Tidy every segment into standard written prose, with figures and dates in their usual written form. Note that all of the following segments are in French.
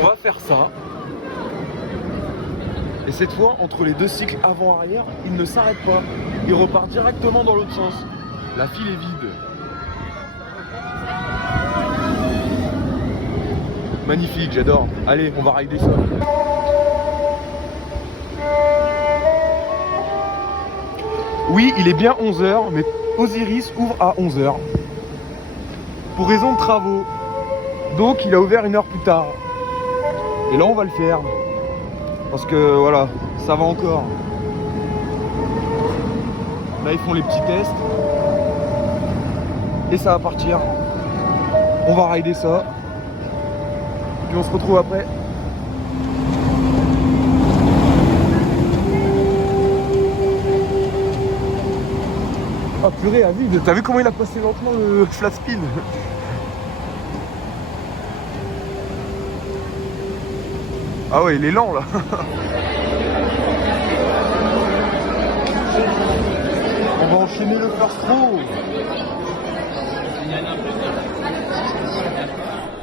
On va faire ça. Et cette fois, entre les deux cycles avant-arrière, il ne s'arrête pas. Il repart directement dans l'autre sens. La file est vide. Magnifique, j'adore. Allez, on va rider ça. Oui, il est bien 11h, mais Osiris ouvre à 11h. Pour raison de travaux. Donc il a ouvert 1 heure plus tard. Et là on va le faire. Parce que voilà, ça va encore. Là ils font les petits tests. Et ça va partir. On va rider ça. Puis on se retrouve après. Oh purée, à vide. T'as vu comment il a passé lentement le flat spin? Ah ouais, il est lent là. On va enchaîner le first row.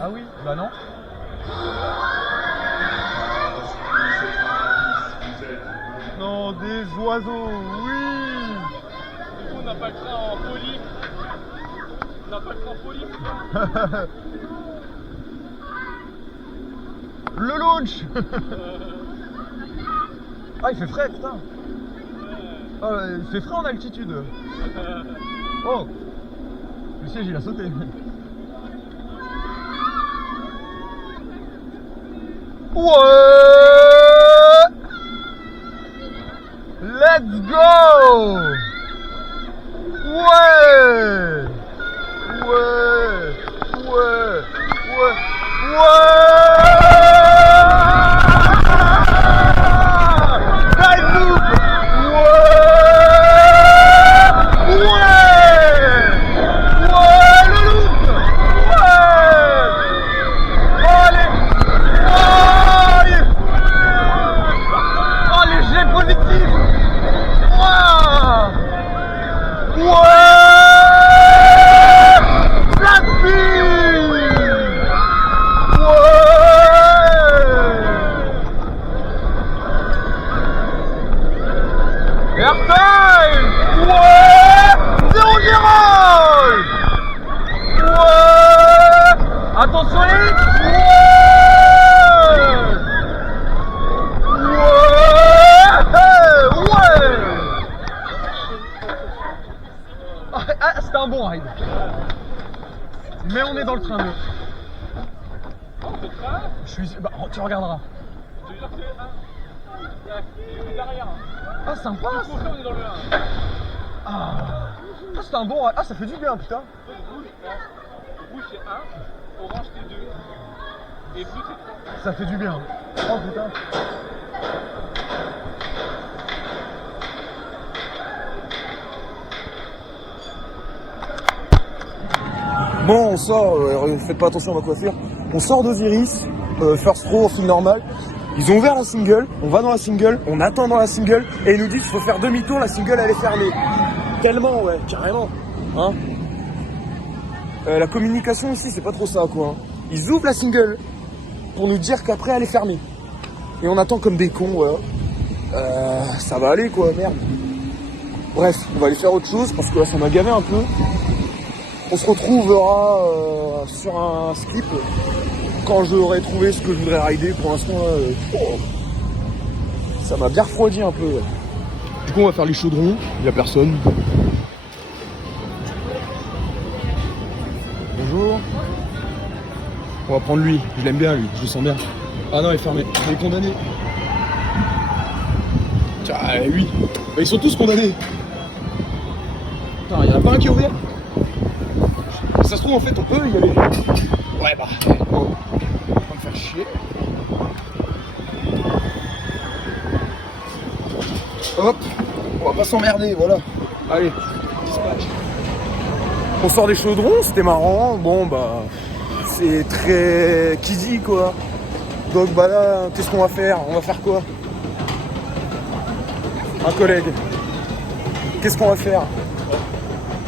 Ah oui, bah non. Non, des oiseaux, oui. Du coup, on n'a pas le train en poli. On n'a pas le train en poli. Le launch. Ah, il fait frais, putain. Ah, il fait frais en altitude. Oh, le siège il a sauté. Ouais. Let's go. Ouais. Ouais. Ouais. Ouais. Ouais. C'était un bon ride. Mais on est dans le train 2. Je suis... Bah, tu regarderas. Ah, sympa. On est dans le 1. Ah, c'était un bon ride. Ah, ça fait du bien, putain. Rouge c'est 1, orange c'est 2 et bleu c'est 3. Ça fait du bien. Oh putain. Bon, on sort, faites pas attention à ma coiffure. On sort d'Osiris, first row en file normale. Ils ont ouvert la single, on va dans la single, on attend dans la single et ils nous disent qu'il faut faire demi-tour, la single elle est fermée. Tellement, ouais, carrément. Hein, la communication ici, c'est pas trop ça, quoi. Hein. Ils ouvrent la single pour nous dire qu'après elle est fermée. Et on attend comme des cons, voilà. Ça va aller, quoi, merde. Bref, on va aller faire autre chose parce que là, ça m'a gavé un peu. On se retrouvera sur un skip quand j'aurai trouvé ce que je voudrais rider. Pour l'instant, ça m'a bien refroidi un peu. Ouais. Du coup, on va faire les chaudrons. Il n'y a personne. Bonjour. On va prendre lui. Je l'aime bien, lui. Je le sens bien. Ah non, il est fermé. Il est condamné. Tiens, oui. Bah, ils sont tous condamnés. Putain, il n'y en a pas un qui est ouvert. Ça se trouve en fait on peut y aller. Ouais bah bon. On va me faire chier. Hop, on va pas s'emmerder, voilà. Allez, dispatch. On sort des chaudrons, c'était marrant. Bon bah c'est très kiddie quoi. Donc bah là, qu'est-ce qu'on va faire? On va faire quoi? Un collègue. Qu'est-ce qu'on va faire?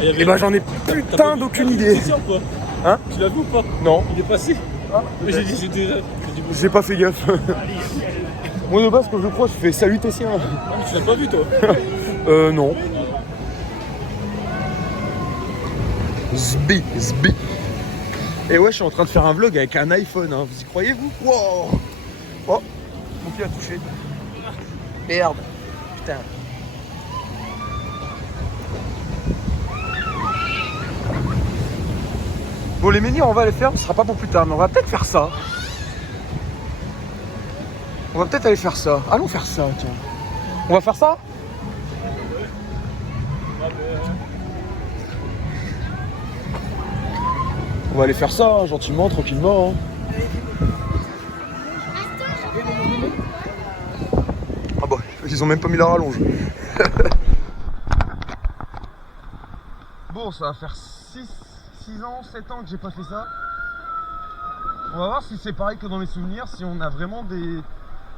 Eh bah j'en ai putain d'aucune idée. Hein? Tu l'as vu ou pas? Non. Il est passé. Ah, Mais j'ai dit, j'ai pas fait gaffe. Moi de base quand je crois je fais salut Tessien. Ah, mais tu l'as pas vu toi? Non. Zbi. Et ouais, je suis en train de faire un vlog avec un iPhone, hein. Vous y croyez vous? Wow. Oh, mon pied a touché. Merde. Putain. Bon les menhirs on va les faire, ce sera pas pour plus tard, mais on va peut-être faire ça. On va peut-être aller faire ça. Allons faire ça, tiens. On va faire ça? On va aller faire ça, hein, gentiment, tranquillement. Hein. Ah bah, ils ont même pas mis la rallonge. Bon, ça va faire 6 ans, 7 ans que j'ai pas fait ça. On va voir si c'est pareil que dans mes souvenirs, si on a vraiment des...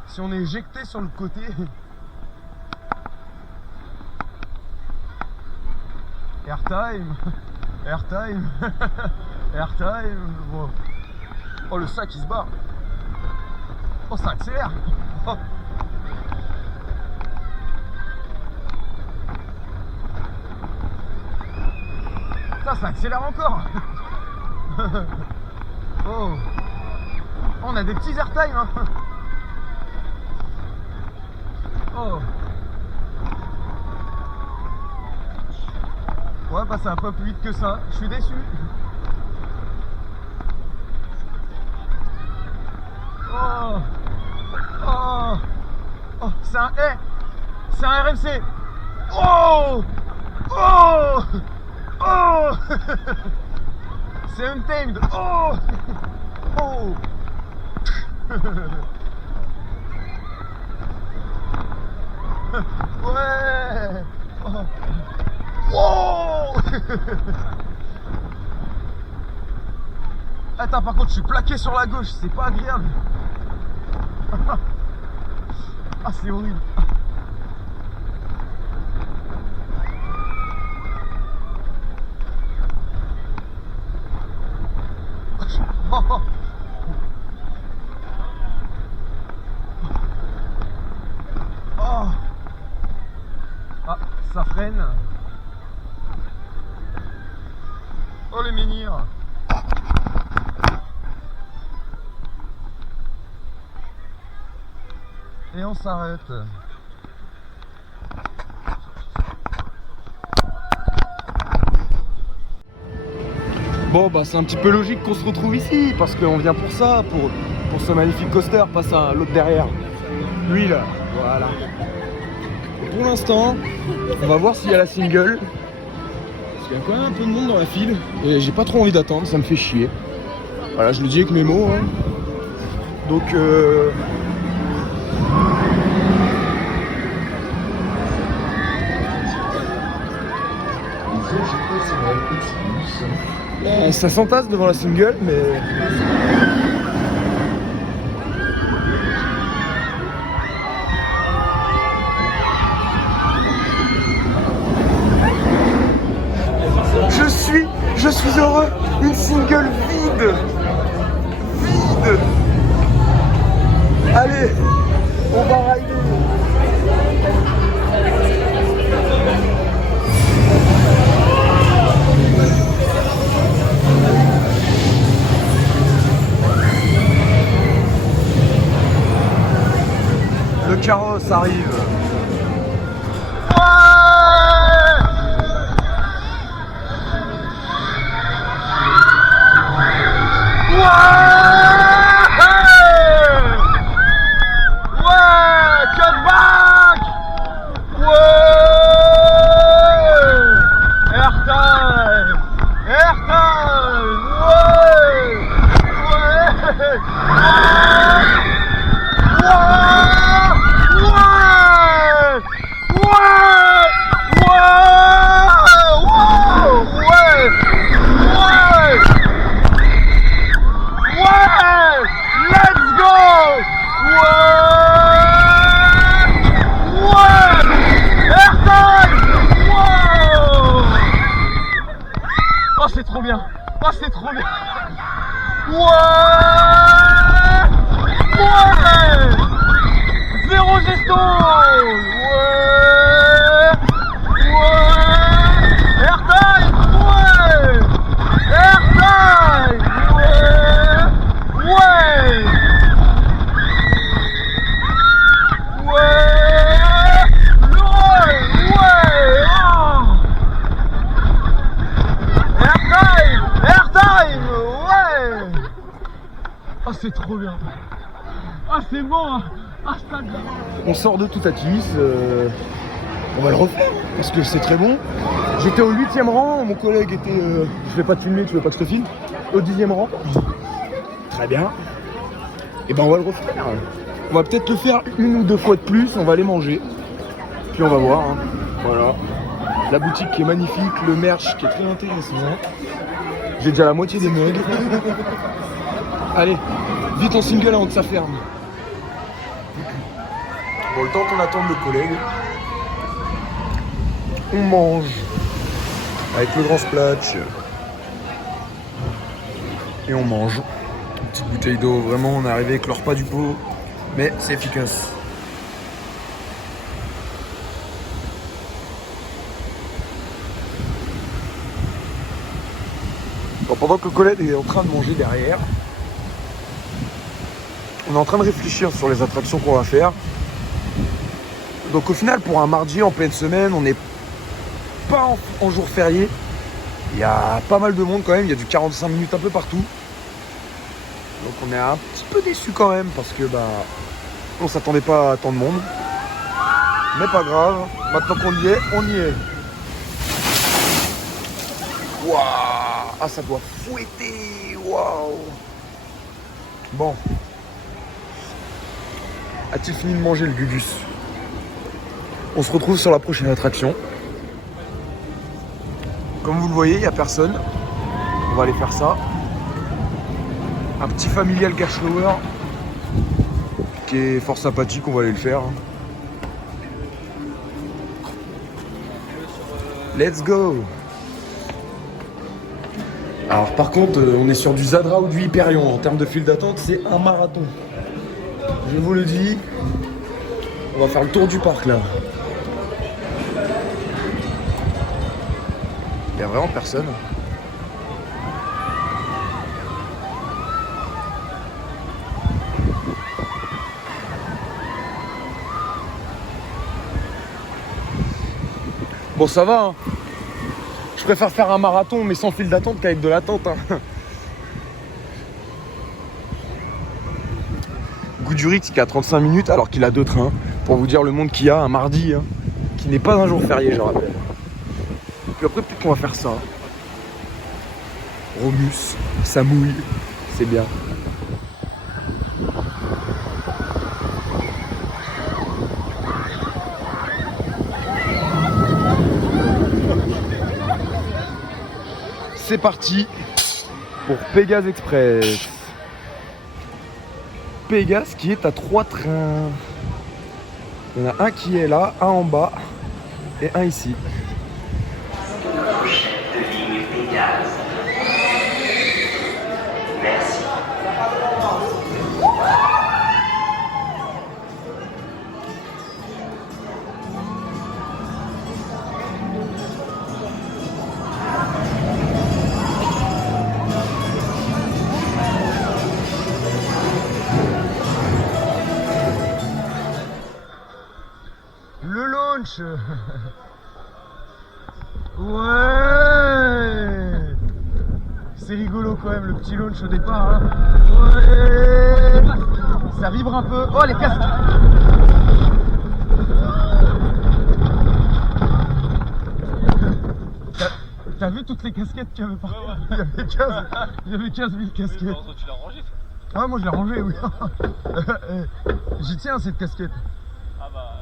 Si on est éjecté sur le côté. Airtime. Airtime. Airtime. Bon. Oh le sac il se barre. Oh ça accélère. Oh. Putain, ça accélère encore. Oh. On a des petits airtime hein. Oh. Ouais bah ça va pas plus vite que ça, je suis déçu. Oh. Oh. Oh, c'est un c'est un RMC. Oh. Oh. Oh. C'est Untamed. Oh. Oh. Ouais. Oh. Wow. Attends, par contre, je suis plaqué sur la gauche, c'est pas agréable. Ah, c'est horrible. Oh. Oh. Ah, ça freine. Oh les menhirs. Et on s'arrête. Bon bah c'est un petit peu logique qu'on se retrouve ici parce qu'on vient pour ça, pour ce magnifique coaster, pas ça, l'autre derrière. Lui là, voilà. Et pour l'instant, on va voir s'il y a la single. Parce qu'il y a quand même un peu de monde dans la file et j'ai pas trop envie d'attendre, ça me fait chier. Voilà, je le dis avec mes mots. Hein. Donc ça s'entasse devant la single, mais... Je suis heureux. Une single vide. Vide. Allez, on va rider. Le carrosse arrive. trop bien. Ouais. Ouais. Zéro gesto. Ouais. Ouais. Airtime. Ouais. Airtime. Ouais. Ouais. Ah, c'est trop bien. Ah, c'est bon. Hein. Ah, ça bien. On sort de Toutatis. On va le refaire parce que c'est très bon. J'étais au 8e rang. Mon collègue était. Je vais pas te filmer, tu veux pas que je te filme. Au 10e rang. Très bien. Et ben on va le refaire. On va peut-être le faire une ou deux fois de plus. On va aller manger. Puis on va voir. Hein. Voilà. La boutique qui est magnifique. Le merch qui est très intéressant. J'ai déjà la moitié des mugs. Allez, vite en single avant que ça ferme. Bon, le temps qu'on attende le collègue, on mange avec le grand splash. Et on mange. Une petite bouteille d'eau, vraiment on est arrivé avec le repas du pot, mais c'est efficace. Bon, pendant que le collègue est en train de manger derrière, on est en train de réfléchir sur les attractions qu'on va faire. Donc au final, pour un mardi en pleine semaine, on n'est pas en jour férié. Il y a pas mal de monde quand même, il y a du 45 minutes un peu partout. Donc on est un petit peu déçus quand même parce que on s'attendait pas à tant de monde. Mais pas grave, maintenant qu'on y est, on y est. Waouh! Ah, ça doit fouetter! Waouh! Bon. A-t-il fini de manger le Gugus? On se retrouve sur la prochaine attraction. Comme vous le voyez, il n'y a personne. On va aller faire ça. Un petit familial cash flower qui est fort sympathique, on va aller le faire. Let's go! Alors par contre, on est sur du Zadra ou du Hyperion. En termes de file d'attente, c'est un marathon. Je vous le dis, on va faire le tour du parc là. Il n'y a vraiment personne. Bon, ça va, hein. Je préfère faire un marathon mais sans file d'attente qu'avec de l'attente. Hein. Goudurix qui a 35 minutes alors qu'il a 2 trains. Pour vous dire le monde qu'il y a un mardi, hein, qui n'est pas un jour férié, je rappelle. Puis après, peut-être qu'on va faire ça. Romus, ça mouille, c'est bien. C'est parti pour Pégase Express. Pégase qui est à 3 trains. Il y en a un qui est là, un en bas et un ici. De ligne Pégase. Merci. Le launch. Ouais. C'est rigolo quand même le petit launch au départ. Hein. Ouais. Ça vibre un peu. Oh les casques. T'as vu toutes les casquettes qu'il y avait par terre? Il y avait 15 000 casquettes. Tu l'as rangé ça? Ouais, moi je l'ai rangé, oui. J'y tiens cette casquette. Ah bah.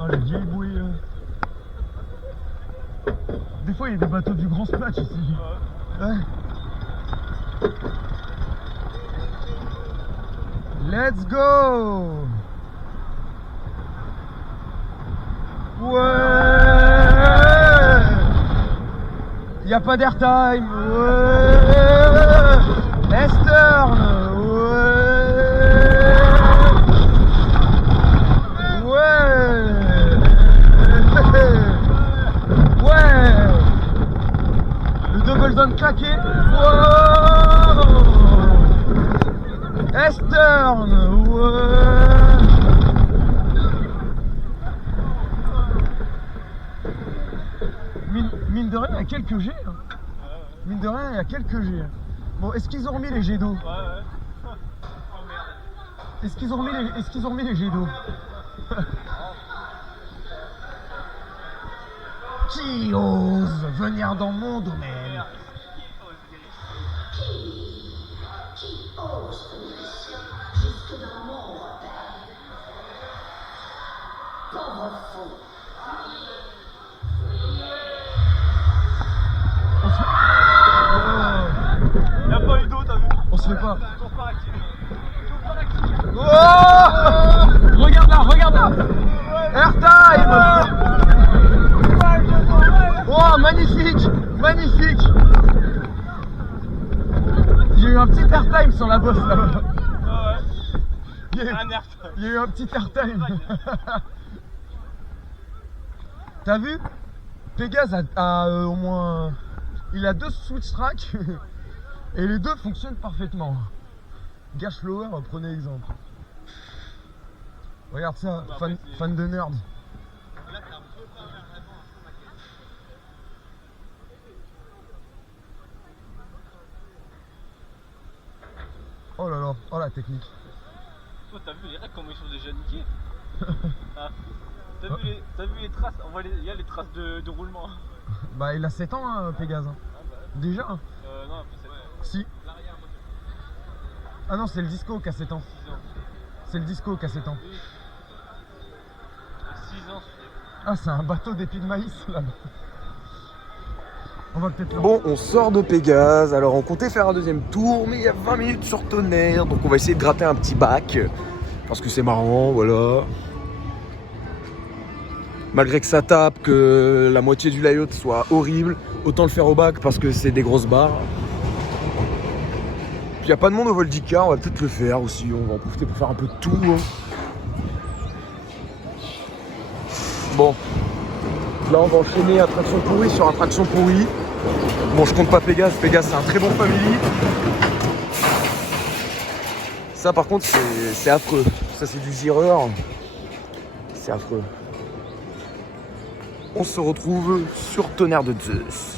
Oh les vieilles bouées. Des fois il y a des bateaux du Grand Splash ici. Ouais. Let's go! Ouais. Y a pas d'airtime. Ouais. Eastern. Ouais. Ouais. Ouais. Le double zone claqué. Wow. Eastern. Ouais. Mine de rien, il y a quelques G. Hein. Mine de rien, il y a quelques G. Bon, est-ce qu'ils ont remis les jets d'eau? Ouais. Oh merde. Est-ce qu'ils ont remis les jets d'eau? Qui ose venir dans mon domaine? Qui ose venir ici, jusque dans mon repère? Pauvre fou. Y'a pas eu d'eau, t'as vu? On se fait pas. Toujours pas activé. Oh, regarde là. Airtime. Oh, magnifique. J'ai eu un petit airtime sur la bosse là-bas. Il y a eu un petit airtime. T'as vu? Pégase a au moins... Il a 2 switch tracks et les 2 fonctionnent parfaitement. Gash Flower, prenez exemple. Regarde ça, fan de nerd. Oh là là, oh la technique. Toi, t'as vu les règles comment ils sont déjà niqués? Ah. T'as vu les traces? Il y a les traces de roulement. Bah il a 7 ans hein, Pégase. Hein. Déjà hein. Non, peut-être. Si. Ah non, c'est le disco qui a 7 ans. 6 ans. C'est le disco qui a 7 ans. Oui. 6 ans. Ah, c'est un bateau d'épis de maïs là-bas. On va peut-être... Bon, on sort de Pégase. Alors, on comptait faire un deuxième tour, mais il y a 20 minutes sur tonnerre. Donc, on va essayer de gratter un petit bac. Parce que c'est marrant, voilà. Malgré que ça tape, que la moitié du layout soit horrible, autant le faire au bac parce que c'est des grosses barres. Puis il n'y a pas de monde au vol d'Ica, on va peut-être le faire aussi. On va en profiter pour faire un peu de tout. Hein. Bon. Là, on va enchaîner attraction pourrie sur attraction pourrie. Bon, je compte pas Pégase. Pégase, c'est un très bon family. Ça, par contre, c'est affreux. Ça, c'est du zireur. C'est affreux. On se retrouve sur Tonnerre de Zeus.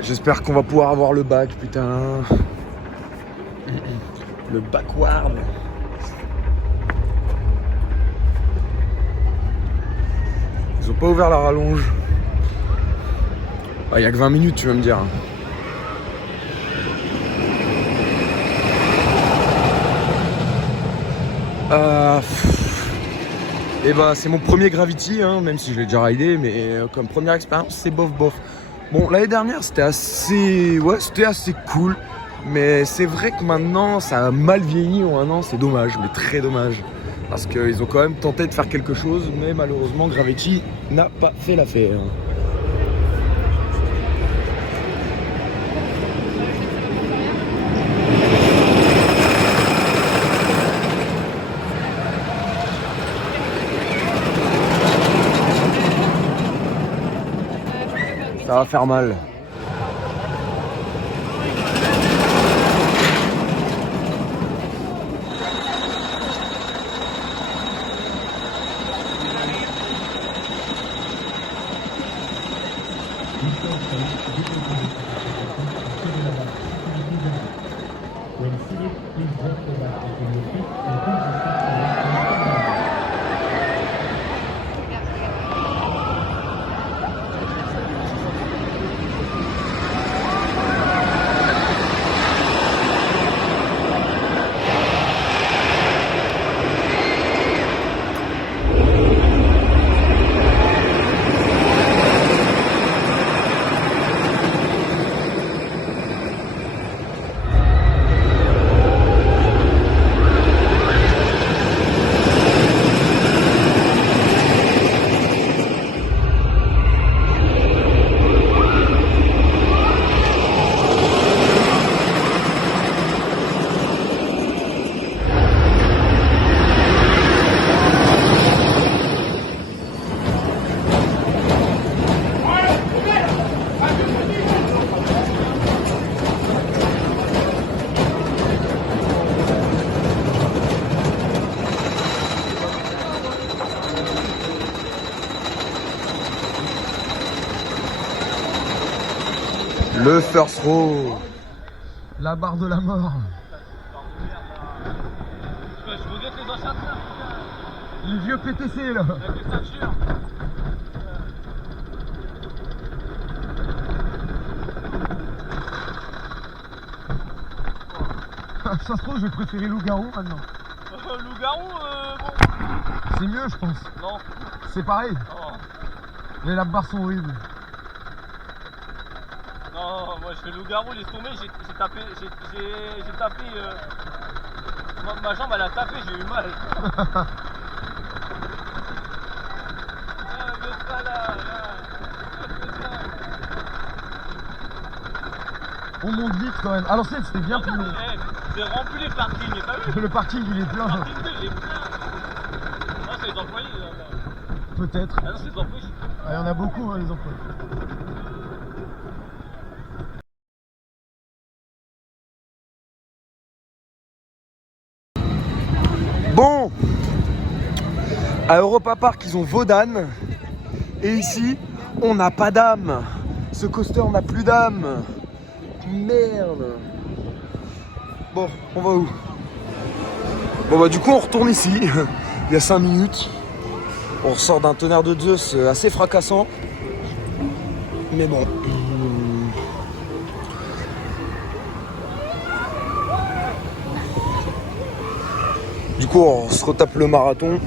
J'espère qu'on va pouvoir avoir le bac, putain. Le backward. Ils ont pas ouvert la rallonge. Ah, y a que 20 minutes, tu vas me dire. Et bah c'est mon premier Gravity, hein, même si je l'ai déjà ridé, mais comme première expérience c'est bof. Bon, l'année dernière c'était assez cool, mais c'est vrai que maintenant ça a mal vieilli en un an, c'est dommage, mais très dommage. Parce qu'ils ont quand même tenté de faire quelque chose, mais malheureusement Gravity n'a pas fait l'affaire. Ça va faire mal. Le first row. La barre de la mort. Je regrette les anciens trains. Les vieux PTC là. Avec les ceintures. Ça se trouve, je vais préférer loup-garou maintenant. Loup-garou, bon. C'est mieux, je pense. Non. C'est pareil. Oh. Les lap bars sont horribles. Non, moi je fais loup-garou, laisse tomber, j'ai tapé, ma jambe elle a tapé, j'ai eu mal. On monte vite quand même. À l'ancienne, c'était bien plus long. C'est rempli le parking, t'as vu? Le parking, il est plein. Le parking 2, il est plein. Non, c'est les employés. Peut-être. Ah non, c'est les employés. Ah, il y en a beaucoup, hein, les employés. Bon, à Europa Park, ils ont Vaudane. Et ici, on n'a pas d'âme. Ce coaster n'a plus d'âme. Merde. Bon, on va où? Bon bah du coup on retourne ici. Il y a 5 minutes. On ressort d'un tonnerre de Zeus assez fracassant. Mais bon. Du coup on se retape le marathon.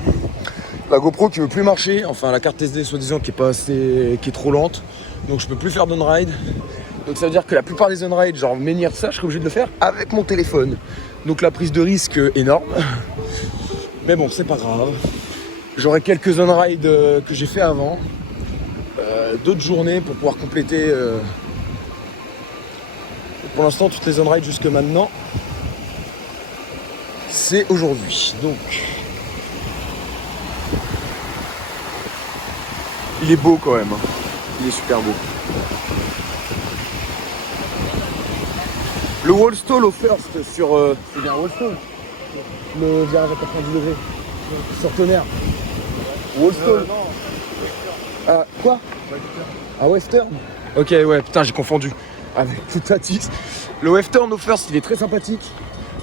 La GoPro qui veut plus marcher, enfin la carte SD soi-disant qui est trop lente. Donc je peux plus faire d'on-ride. Donc ça veut dire que la plupart des on-ride, genre menhir ça, je serai obligé de le faire avec mon téléphone. Donc la prise de risque énorme. Mais bon, c'est pas grave. J'aurai quelques on-ride que j'ai fait avant. D'autres journées pour pouvoir compléter. Pour l'instant, toutes les on-ride jusque maintenant, c'est aujourd'hui. Donc, il est beau quand même. Il est super beau. Le wall stall au first sur... c'est bien un wall stall. Le virage à 90 degrés. Sur tonnerre. Wall stall. Ah, quoi? Ah, western. Ok, ouais, putain, j'ai confondu. Avec tout Tatis. Le western au first, il est très sympathique.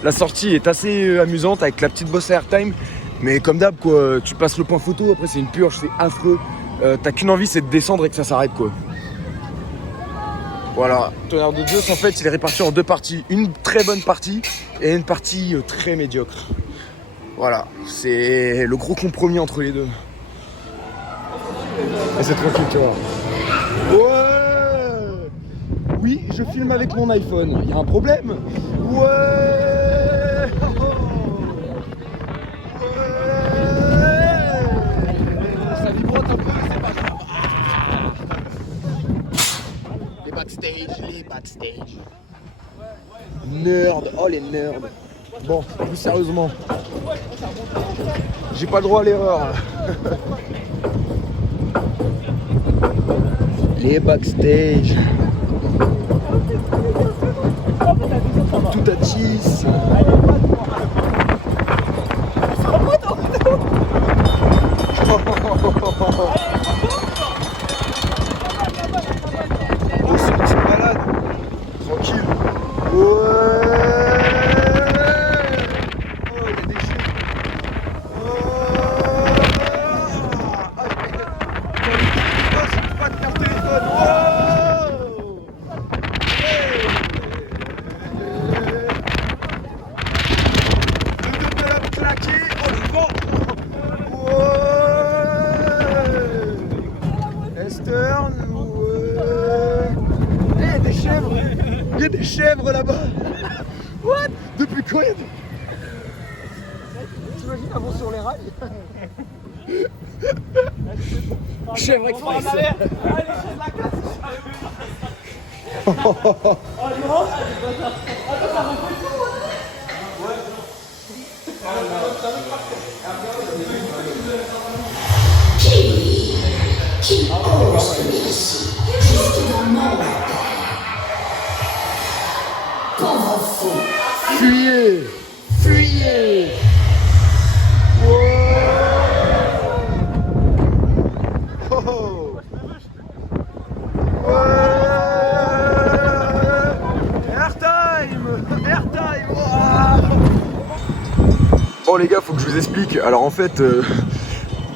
La sortie est assez amusante avec la petite bosse airtime. Mais comme d'hab, quoi, tu passes le point photo, après c'est une purge, c'est affreux. T'as qu'une envie, c'est de descendre et que ça s'arrête, quoi. Voilà, tonnerre de Zeus en fait il est réparti en deux parties. Une très bonne partie et une partie très médiocre. Voilà, c'est le gros compromis entre les deux. Et c'est tranquille, tu vois. Ouais. Oui, je filme avec mon iPhone. Il y a un problème? Ouais. Ça vibrote un peu, c'est pas grave. Les backstage. Nerd, oh les nerds. Bon, plus sérieusement. J'ai pas le droit à l'erreur. Les backstage. Tout à cheese. Oh, c'est une petite balade. Tranquille. Ouais. Oh, il y a des chiens. Oh, c'est pas de faire téléphone. Oh. Le dos de la claqué. Oh, le vent. Ouais. Estern. Ouais. Eh, des chèvres. Il y a des chèvres là-bas. What? Depuis quand il y a des... T'imagines avant sur les rails? Chèvre express. Allez, je la casse. Qui ose venir ici, jusque dans mon bordel. Pauvre fou. Fuyez! Fuyez! Oh! Ouais! Oh les gars, faut que je vous explique. Alors en fait,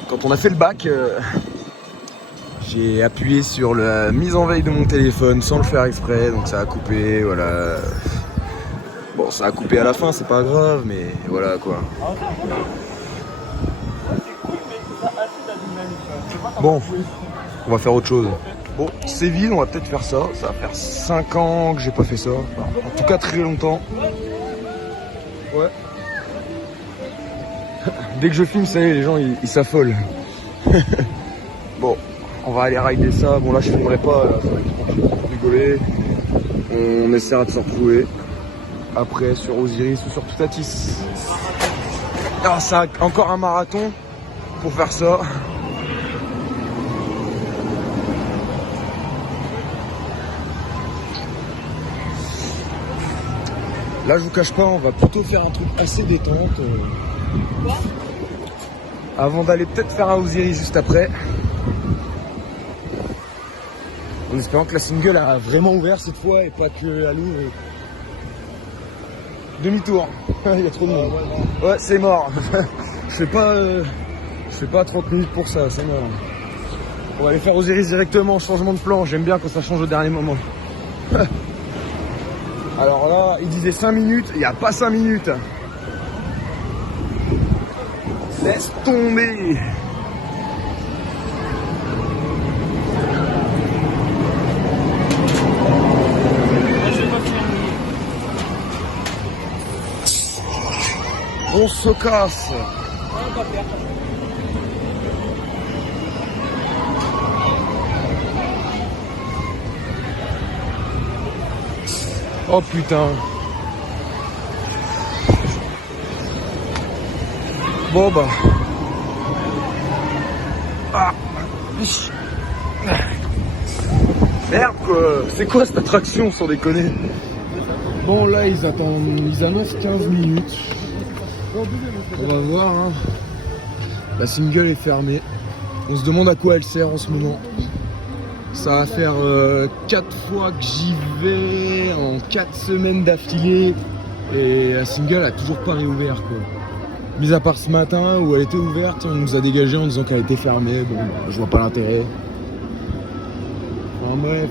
quand on a fait le bac, j'ai appuyé sur la mise en veille de mon téléphone sans le faire exprès, donc ça a coupé, voilà. Bon, ça a coupé à la fin, c'est pas grave, mais voilà quoi. Bon, on va faire autre chose. Bon, c'est vide, on va peut-être faire ça. Ça va faire 5 ans que j'ai pas fait ça. Enfin, en tout cas, très longtemps. Ouais. Dès que je filme, ça y est, les gens ils s'affolent. Bon, on va aller rider ça. Bon, là, je filmerai pas. Là, ça va être tranquille pour rigoler. On essaiera de se retrouver après sur Osiris ou sur Toutatis. Ah, ça, encore un marathon pour faire ça. Là, je vous cache pas, on va plutôt faire un truc assez détente. Avant d'aller peut-être faire un Osiris juste après. En espérant que la single a vraiment ouvert cette fois et pas qu'elle ouvre. Demi-tour. Il y a trop de monde. Ouais, c'est mort. Je fais pas 30 minutes pour ça, c'est mort. On va aller faire Osiris directement, changement de plan. J'aime bien quand ça change au dernier moment. Alors là, il disait 5 minutes, il n'y a pas 5 minutes. Laisse tomber. On se casse. Oh putain. Bon bah. Ah. Merde quoi. C'est quoi cette attraction sans déconner? Bon là ils annoncent 15 minutes. On va voir hein. La single est fermée. On se demande à quoi elle sert en ce moment. Ça va faire 4 fois que j'y vais en 4 semaines d'affilée et la single a toujours pas réouvert quoi. Mis à part ce matin où elle était ouverte, on nous a dégagé en disant qu'elle était fermée. Bon, je vois pas l'intérêt. Enfin bref.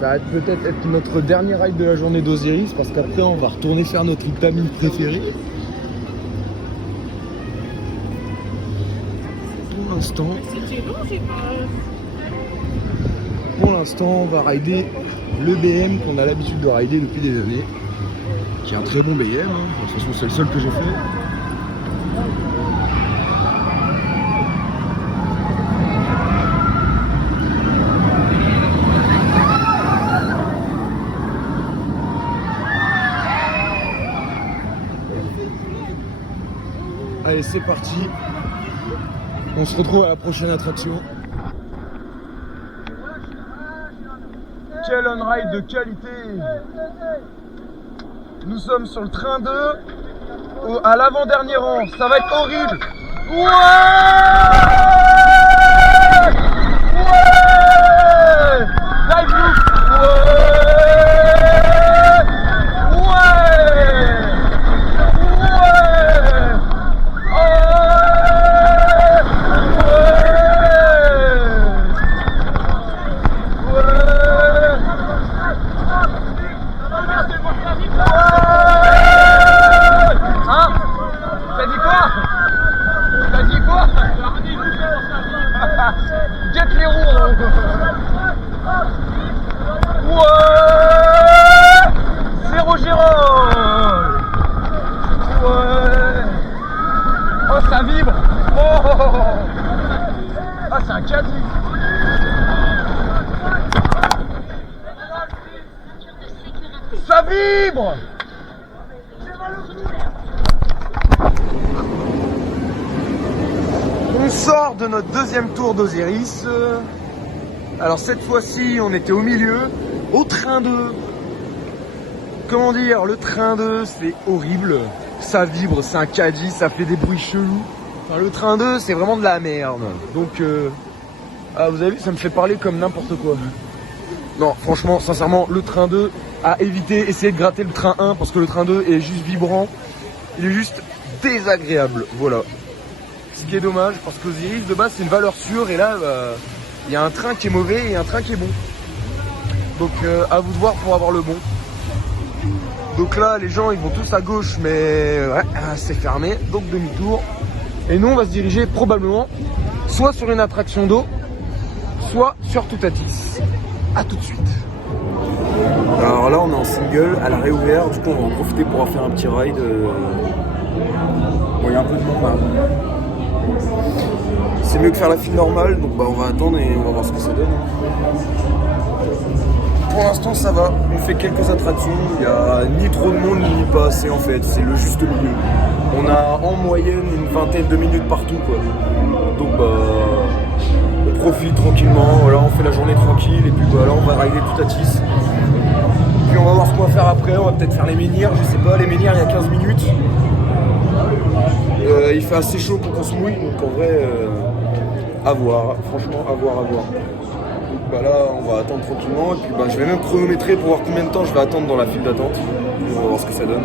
Ça va peut-être être notre dernier ride de la journée d'Osiris parce qu'après on va retourner faire notre vitamine préférée. Pour l'instant, on va rider le BM qu'on a l'habitude de rider depuis des années, qui est un très bon BM, hein. De toute façon c'est le seul que j'ai fait. Allez, c'est parti. On se retrouve à la prochaine attraction. Quel on-ride de qualité! Nous sommes sur le train 2 à l'avant-dernier rang. Ça va être horrible! Ouais! Ouais! Live loop! Ouais! Get les roues. Ouais. Zéro Gérard. Ouais. Oh ça vibre. Oh. Ah c'est un caddie. Ça vibre. On sort de notre deuxième tour d'Osiris. Alors cette fois-ci, on était au milieu, au train 2. Comment dire, le train 2, c'est horrible. Ça vibre, c'est un caddie, ça fait des bruits chelous. Enfin, le train 2, c'est vraiment de la merde. Donc, ah, vous avez vu, ça me fait parler comme n'importe quoi. Non, franchement, sincèrement, le train 2, à éviter, essayez de gratter le train 1 parce que le train 2 est juste vibrant. il est juste désagréable, voilà. Ce qui est dommage parce qu'Osiris de base c'est une valeur sûre et là il y a un train qui est mauvais et un train qui est bon. Donc à vous de voir pour avoir le bon. Donc là les gens ils vont tous à gauche mais ouais, c'est fermé, donc demi-tour. Et nous on va se diriger probablement soit sur une attraction d'eau, soit sur Toutatis. A tout de suite. Alors là on est en single, elle a réouvert, du coup on va en profiter pour faire un petit ride. Bon il y a un peu de monde là. C'est mieux que faire la file normale, donc bah on va attendre et on va voir ce que ça donne. Pour l'instant ça va, on fait quelques attractions, il n'y a ni trop de monde ni pas assez en fait, c'est le juste milieu. On a en moyenne une vingtaine de minutes partout quoi. Donc bah on profite tranquillement, voilà, on fait la journée tranquille et puis bah là on va rider Toutatis. Puis on va voir ce qu'on va faire après, on va peut-être faire les menhirs, je sais pas, les menhirs il y a 15 minutes. Il fait assez chaud pour qu'on se mouille, donc en vrai à voir, franchement à voir. Donc bah là on va attendre tranquillement et puis bah je vais même chronométrer pour voir combien de temps je vais attendre dans la file d'attente. On va voir ce que ça donne.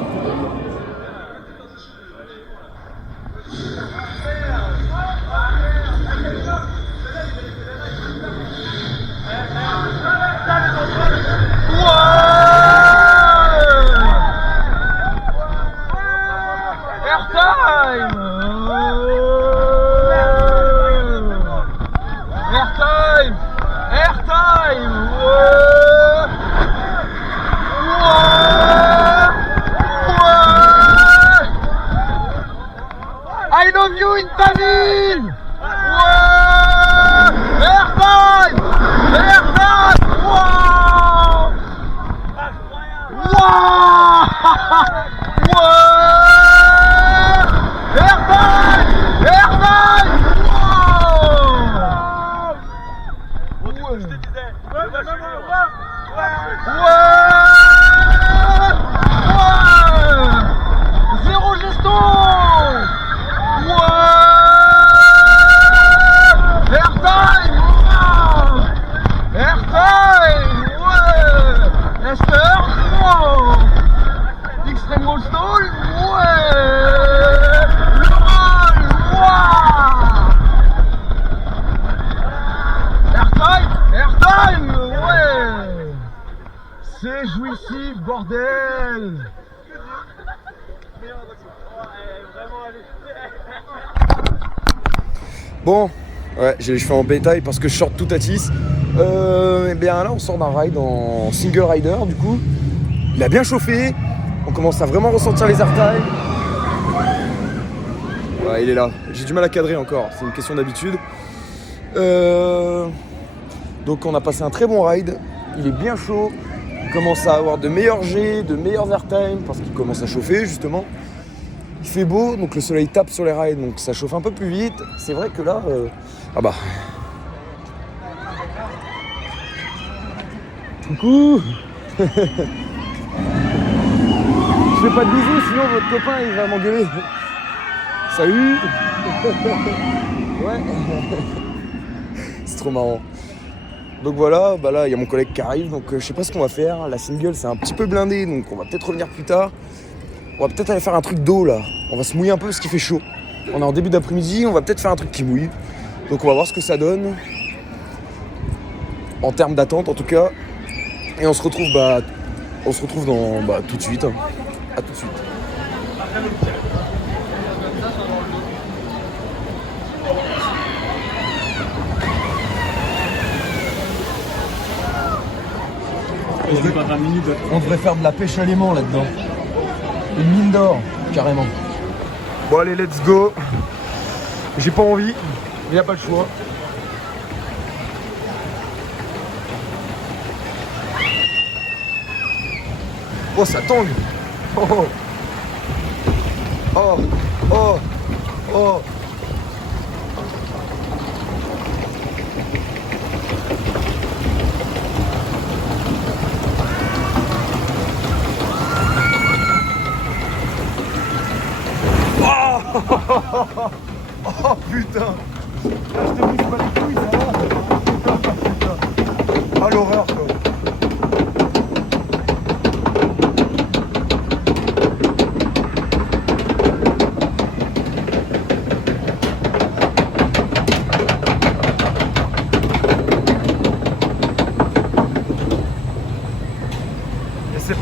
I love you in Tamil! Ouais! Airtime! Airtime! Wow! Wow! Ouais! Airtime! Airtime! Wow! Ouais! Je te disais! Ouais! Zéro gestion! Airtime! Airtime! Ouais! Esther! Wow! Extreme Gold Stall! Ouais! Le mal! Wow! Airtime! Airtime! Ouais! C'est jouissif, bordel! Bon, ouais, j'ai les cheveux en bétail parce que je short Toutatis. Et bien là, on sort d'un ride en single rider, du coup. Il a bien chauffé. On commence à vraiment ressentir les airtime. Ouais, il est là. J'ai du mal à cadrer encore. C'est une question d'habitude. Donc, on a passé un très bon ride. Il est bien chaud. Il commence à avoir de meilleurs jets, de meilleurs airtime parce qu'il commence à chauffer, justement. Il fait beau, donc le soleil tape sur les rails, donc ça chauffe un peu plus vite. C'est vrai que là, ah bah. Coucou. Je fais pas de bisous, sinon votre copain il va m'engueuler. Salut. Ouais. C'est trop marrant. Donc voilà, bah là il y a mon collègue qui arrive, donc je sais pas ce qu'on va faire. La single c'est un petit peu blindé, donc on va peut-être revenir plus tard. On va peut-être aller faire un truc d'eau là. On va se mouiller un peu parce qu'il fait chaud. On est en début d'après-midi, on va peut-être faire un truc qui mouille. Donc on va voir ce que ça donne. En termes d'attente en tout cas. Et on se retrouve dans tout de suite. A tout de suite. On devrait faire de la pêche à l'aimant là-dedans. Une mine d'or, carrément. Bon allez, let's go. J'ai pas envie, mais y a pas le choix. Oh, ça tangue. Oh, oh, oh, oh. Oh putain! Là je te brise pas les couilles, ça va? Putain. Ah l'horreur quoi!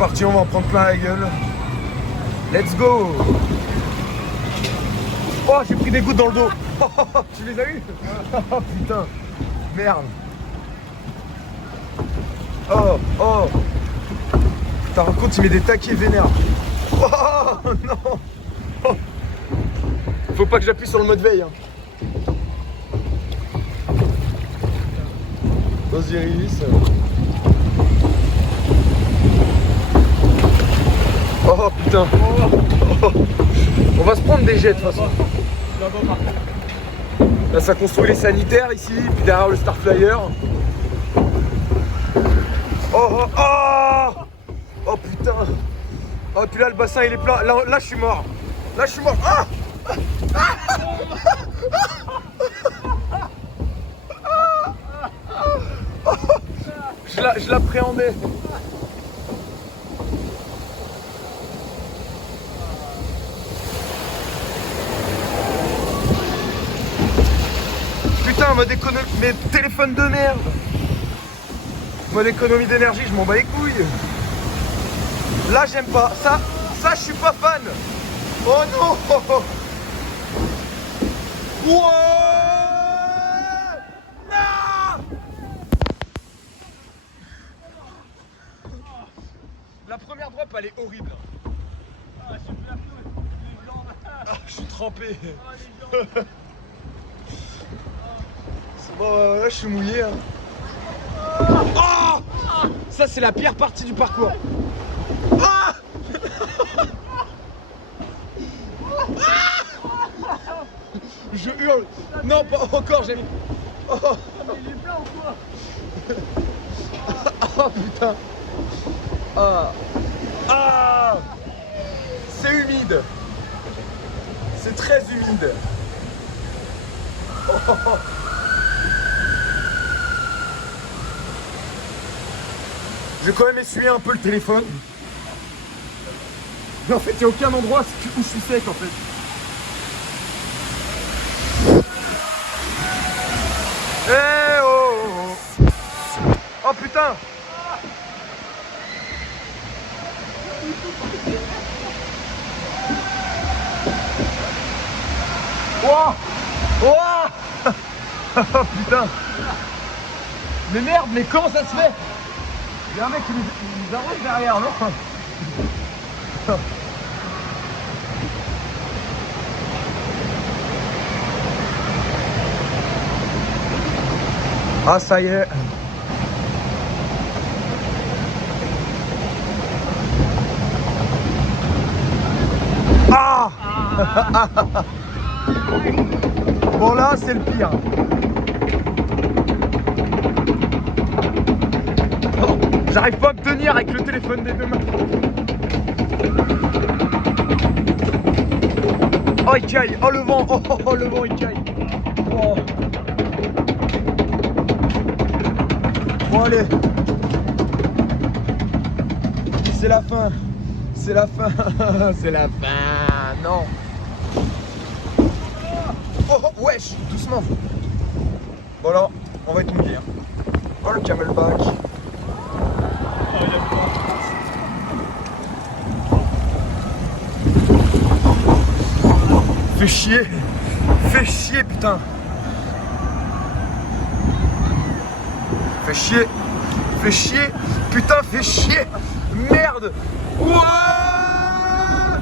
parti, on va en prendre plein la gueule. Let's go. Oh, j'ai pris des gouttes dans le dos. Tu les as eu? Oh putain, merde. Oh. T'as rendu compte, il met des taquets vénères. Oh non. Oh. Faut pas que j'appuie sur le mode veille. Hein. Osiris. Oh putain. Oh. On va se prendre des jets de toute façon. Là ça construit les sanitaires ici, puis derrière le Starflyer. Oh putain. Oh puis là le bassin il est plein. Là je suis mort. Là je suis mort. Ah je l'appréhendais. Putain, mode économie, mais téléphone de merde. Mode économie d'énergie, je m'en bats les couilles. Là, j'aime pas. Ça, je suis pas fan. Oh non. Ouais. Non. La première drop, elle est horrible. Je suis trempé. Bon, là je suis mouillé. Hein. Oh, ça c'est la pire partie du parcours. Ah je hurle. Non, pas encore. J'ai. Oh. Il est plein ou quoi? Oh putain. Ah. C'est humide. C'est très humide. Oh. Je vais quand même essuyer un peu le téléphone. Mais en fait, il n'y a aucun endroit où je suis sec en fait. Eh oh. Oh putain. Wow. Wow. Oh putain. Mais merde, mais comment ça se fait? Il y a un mec qui nous arrête derrière, non? Ah, ça y est. Ah. Bon là, c'est le pire. J'arrive pas à me tenir avec le téléphone des deux mains. Oh il caille, oh le vent, oh le vent il caille. Oh. Bon allez. C'est la fin. C'est la fin. C'est la fin. Non. Oh wesh, doucement. Bon alors, on va être mouillé. Hein. Oh le camelback. Fais chier putain. Fais chier, putain fais chier. Merde. Ouah.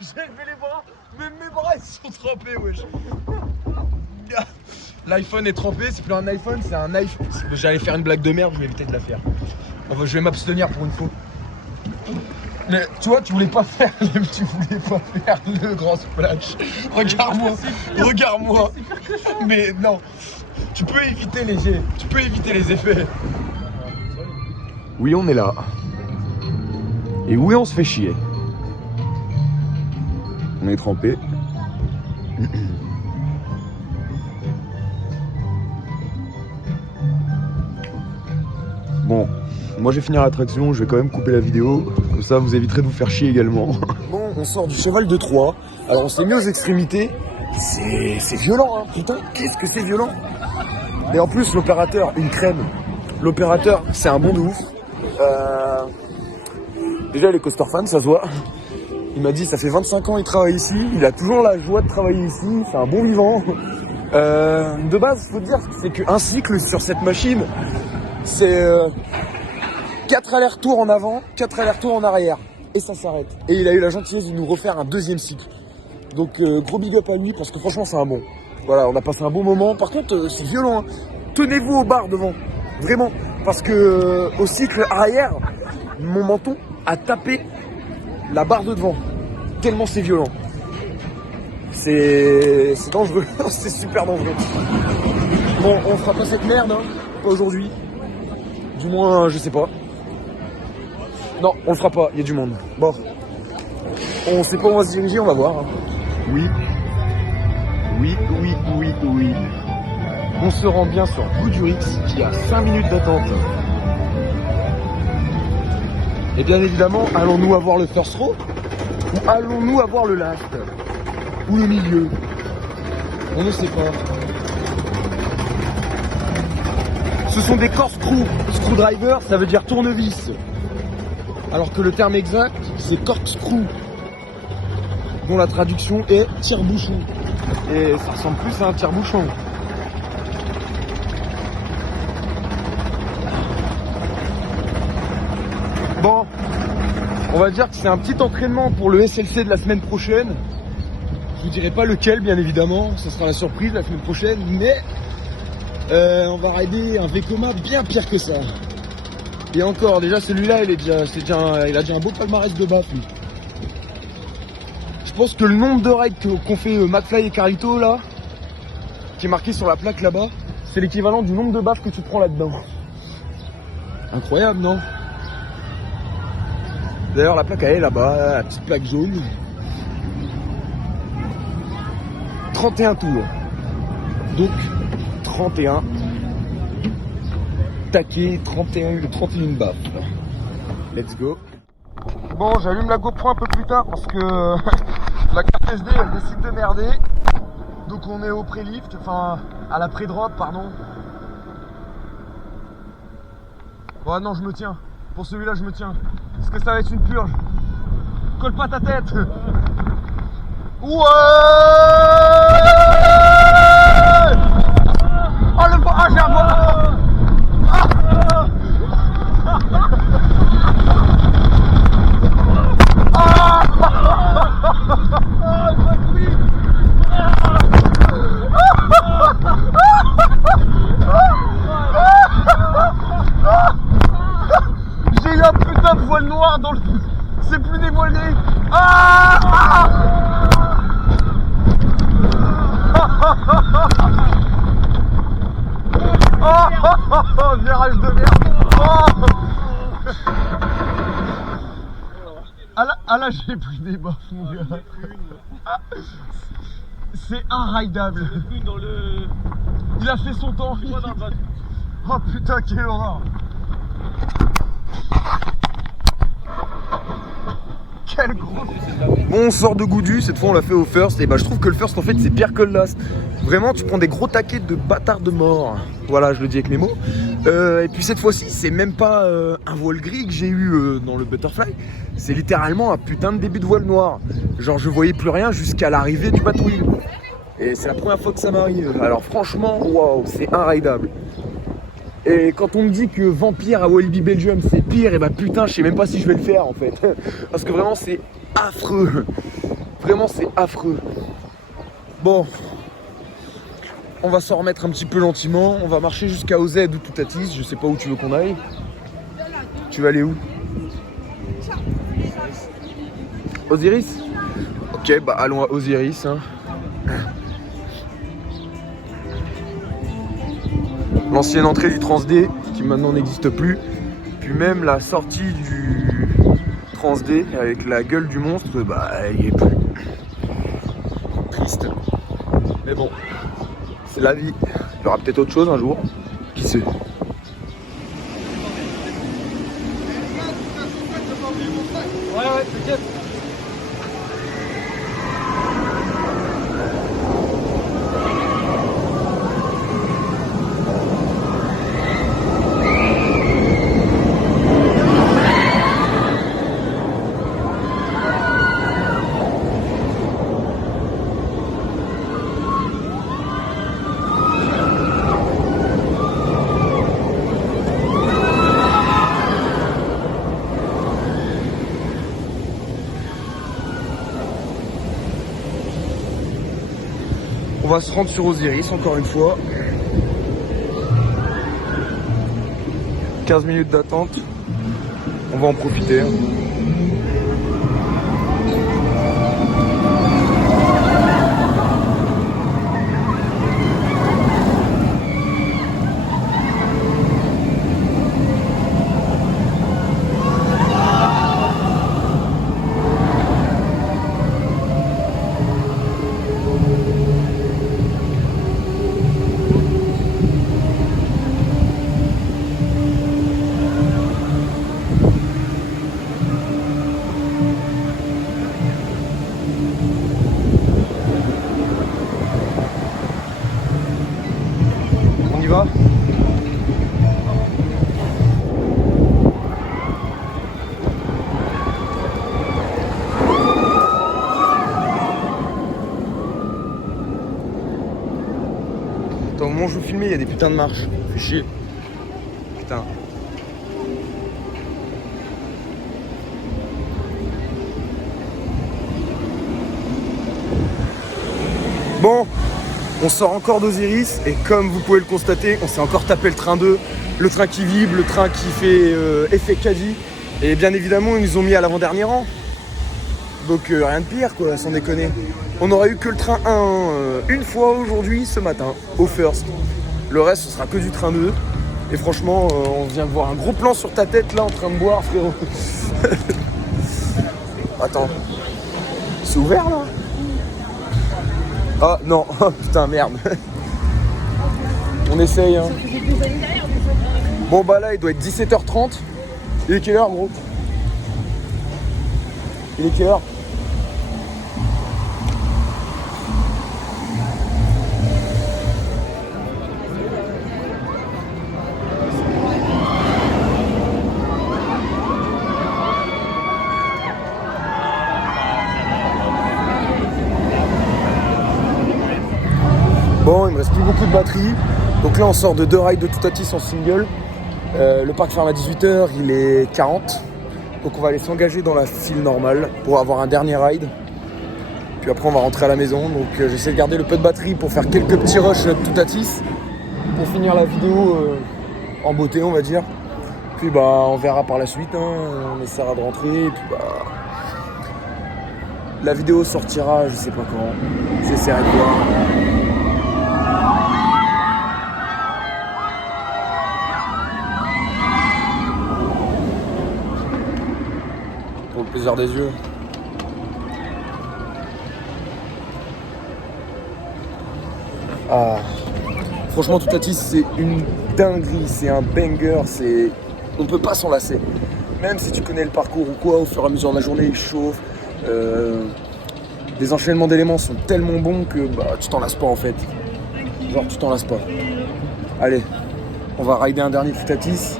J'ai levé les bras, même mes bras ils sont trempés wesh. L'iPhone est trempé, c'est plus un iPhone, c'est un iPhone. J'allais faire une blague de merde, je vais éviter de la faire. Enfin, je vais m'abstenir pour une fois. Mais tu vois, tu voulais pas faire le grand splash. Regarde-moi. Mais non, tu peux éviter les jets, tu peux éviter les effets. Oui, on est là. Et oui, on se fait chier. On est trempé. Bon, moi je vais finir l'attraction, je vais quand même couper la vidéo, comme ça vous éviterez de vous faire chier également. Bon, on sort du cheval de Troie, alors on s'est mis aux extrémités, c'est violent hein, putain, qu'est-ce que c'est violent. Et en plus, l'opérateur, une crème. L'opérateur, c'est un bon de ouf. Déjà, les coaster fans, ça se voit. Il m'a dit, ça fait 25 ans il travaille ici. Il a toujours la joie de travailler ici. C'est un bon vivant. De base, faut dire, c'est qu'un cycle sur cette machine, c'est 4 allers-retours en avant, 4 allers-retours en arrière. Et ça s'arrête. Et il a eu la gentillesse de nous refaire un deuxième cycle. Donc gros big up à lui parce que franchement c'est un bon. Voilà, on a passé un bon moment. Par contre c'est violent. Hein. Tenez-vous au bar devant. Vraiment. Parce que au cycle arrière, mon menton a tapé la barre de devant. Tellement c'est violent. C'est dangereux. C'est super dangereux. Bon, on fera pas cette merde, hein. Pas aujourd'hui. Du moins, je sais pas. Non, on le fera pas, il y a du monde. Bon. On sait pas où on va se diriger, on va voir. Oui. Oui. On se rend bien sur Goudurix, qui a 5 minutes d'attente. Et bien évidemment, allons-nous avoir le first row? Ou allons-nous avoir le last? Ou le milieu? On ne sait pas. Ce sont des corkscrews. Screwdriver, ça veut dire tournevis. Alors que le terme exact, c'est corkscrew, dont la traduction est tire-bouchon. Et ça ressemble plus à un tire-bouchon. Bon, on va dire que c'est un petit entraînement pour le SLC de la semaine prochaine. Je vous dirai pas lequel, bien évidemment, ce sera la surprise la semaine prochaine, mais on va rider un Vekoma bien pire que ça. Et encore, déjà celui-là, il a déjà un beau palmarès de baffes, lui. Je pense que le nombre de rides qu'ont fait McFly et Carlito, là, qui est marqué sur la plaque là-bas, c'est l'équivalent du nombre de baffes que tu prends là-dedans. Incroyable, non? D'ailleurs, la plaque, elle est là-bas, la petite plaque jaune. 31 tours. Donc, 31. Taquet, 31 baffes. Let's go. Bon, j'allume la GoPro un peu plus tard parce que la carte SD elle décide de merder. Donc on est au pré-lift, enfin à la pré-drop, pardon. Bon non, je me tiens. Pour celui-là, je me tiens. Parce que ça va être une purge. Colle pas ta tête. Ouais. Oh le bois, j'ai un bois. J'ai eu un putain de voile noir dans le... C'est plus des voiles gris. Virage de merde. Ah là j'ai pris des baffes mon gars. C'est inridable. Il a fait son temps. Oh putain, quelle horreur. Quel gros. Bon, on sort de Goudu, cette fois on l'a fait au first. Et bah je trouve que le first en fait c'est pire que le last. Vraiment tu prends des gros taquets de bâtards de mort. Voilà, je le dis avec mes mots. Et puis cette fois-ci c'est même pas un voile gris que j'ai eu dans le butterfly. C'est littéralement un putain de début de voile noir. Genre je voyais plus rien jusqu'à l'arrivée du patrouille. Et c'est la première fois que ça m'arrive. Alors franchement, waouh, c'est inridable. Et quand on me dit que Vampire à Walibi Belgium c'est pire, et bah putain je sais même pas si je vais le faire en fait. Parce que vraiment c'est affreux. Vraiment c'est affreux. Bon, on va s'en remettre un petit peu gentiment. On va marcher jusqu'à OZ ou Toutatis. Je sais pas où tu veux qu'on aille. Tu vas aller où? Osiris? Ok, bah allons à Osiris hein. L'ancienne entrée du Transd qui maintenant n'existe plus, puis même la sortie du Transd avec la gueule du monstre, bah il n'y est plus. Triste. Mais bon, c'est la vie. Il y aura peut-être autre chose un jour, qui sait. Ouais, t'inquiète. On va se rendre sur Osiris encore une fois. 15 minutes d'attente. On va en profiter. On y va? Attends, au moment où je vous filmais, il y a des putains de marches. Fais chier. Putain. Bon, on sort encore d'Osiris et comme vous pouvez le constater, on s'est encore tapé le train 2, le train qui vibre, le train qui fait effet caddie. Et bien évidemment, ils nous ont mis à l'avant-dernier rang. Donc rien de pire quoi, sans déconner. On n'aura eu que le train 1 une fois aujourd'hui, ce matin, au First. Le reste, ce sera que du train 2. Et franchement, on vient de voir un gros plan sur ta tête là en train de boire, frérot. Attends. C'est ouvert là? Ah non, oh, putain merde. On essaye hein. Bon bah là il doit être 17h30. Il est quelle heure gros? Il est quelle heure? Bon, il me reste plus beaucoup de batterie. Donc là, on sort de 2 rides de Toutatis en single. Le parc ferme à 18h, il est 40. Donc on va aller s'engager dans la file normale pour avoir un dernier ride. Puis après, on va rentrer à la maison. Donc j'essaie de garder le peu de batterie pour faire quelques petits rushs de Toutatis. Pour finir la vidéo en beauté, on va dire. Puis bah, on verra par la suite. Hein. On essaiera de rentrer. Et puis bah... La vidéo sortira, je sais pas quand. J'essaierai de voir. Pour le plaisir des yeux. Ah. Franchement, Toutatis, c'est une dinguerie, c'est un banger, c'est... On peut pas s'en lasser. Même si tu connais le parcours ou quoi, au fur et à mesure de la journée, il chauffe. Les enchaînements d'éléments sont tellement bons que bah, tu t'en lasses pas en fait. Genre, tu t'en lasses pas. Allez, on va rider un dernier Toutatis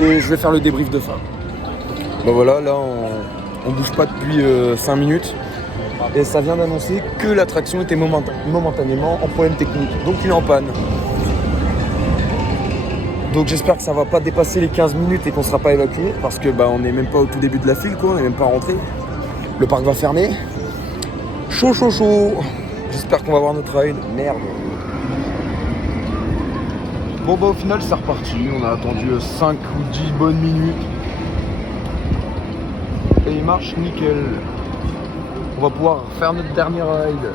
et je vais faire le débrief de fin. Bah voilà, là on bouge pas depuis 5 minutes et ça vient d'annoncer que l'attraction était momentanément en problème technique, donc il est en panne. Donc j'espère que ça va pas dépasser les 15 minutes et qu'on sera pas évacué parce que bah on est même pas au tout début de la file quoi, on est même pas rentré. Le parc va fermer. Chaud. J'espère qu'on va avoir notre ride. Merde. Bon bah au final c'est reparti, on a attendu 5 ou 10 bonnes minutes. Et il marche nickel. On va pouvoir faire notre dernier ride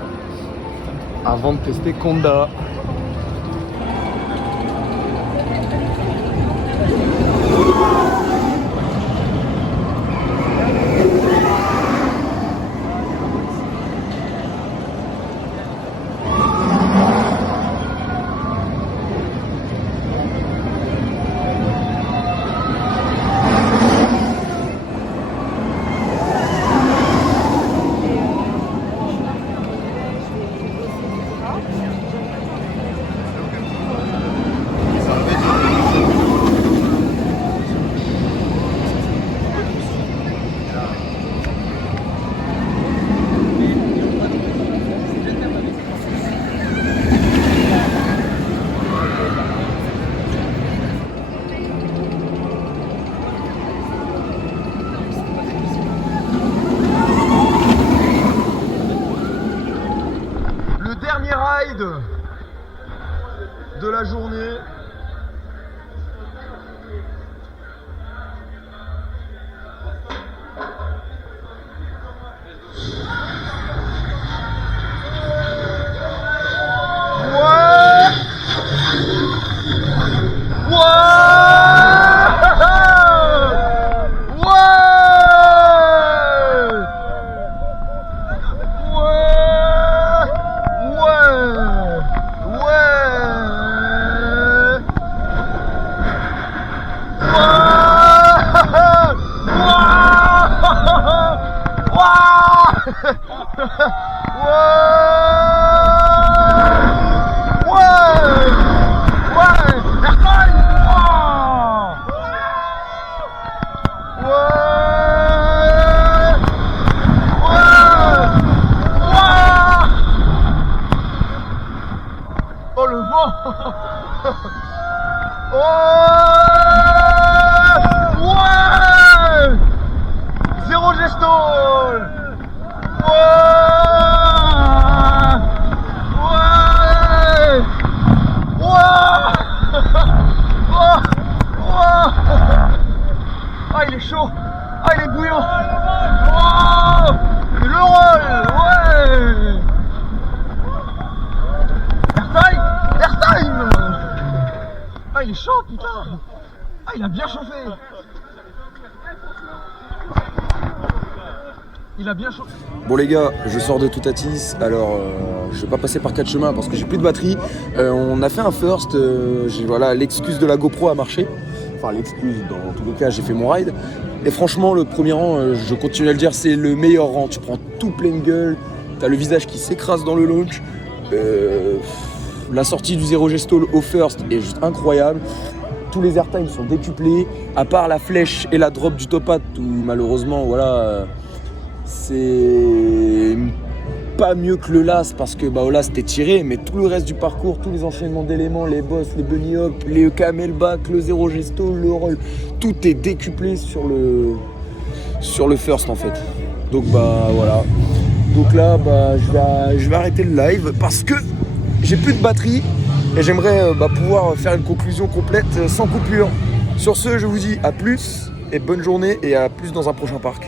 avant de tester Conda. Oh le vent. Ouais. Zéro gestol. Ah il est chaud. Ah il est bouillant. Le roll. Ouais. Airtime. Ah il est chaud putain. Ah il a bien chauffé. Il a bien chauffé. Bon les gars, je sors de Toutatis, alors je vais pas passer par 4 chemins parce que j'ai plus de batterie. On a fait un first, voilà, l'excuse de la GoPro a marché. Enfin l'excuse, dans tous les cas j'ai fait mon ride. Et franchement le premier rang, je continue à le dire, c'est le meilleur rang. Tu prends tout pleine gueule, t'as le visage qui s'écrase dans le launch. La sortie du zéro gestol au first est juste incroyable. Tous les airtimes sont décuplés, à part la flèche et la drop du top hat où malheureusement voilà... c'est pas mieux que le LAS parce que au LAS c'était tiré, mais tout le reste du parcours, tous les enchaînements d'éléments, les boss, les bunny hop, les camelback, le zéro gesto, le roll, tout est décuplé sur le first en fait. Donc voilà. Donc là je vais arrêter le live parce que j'ai plus de batterie et j'aimerais pouvoir faire une conclusion complète sans coupure. Sur ce, je vous dis à plus et bonne journée et à plus dans un prochain parc.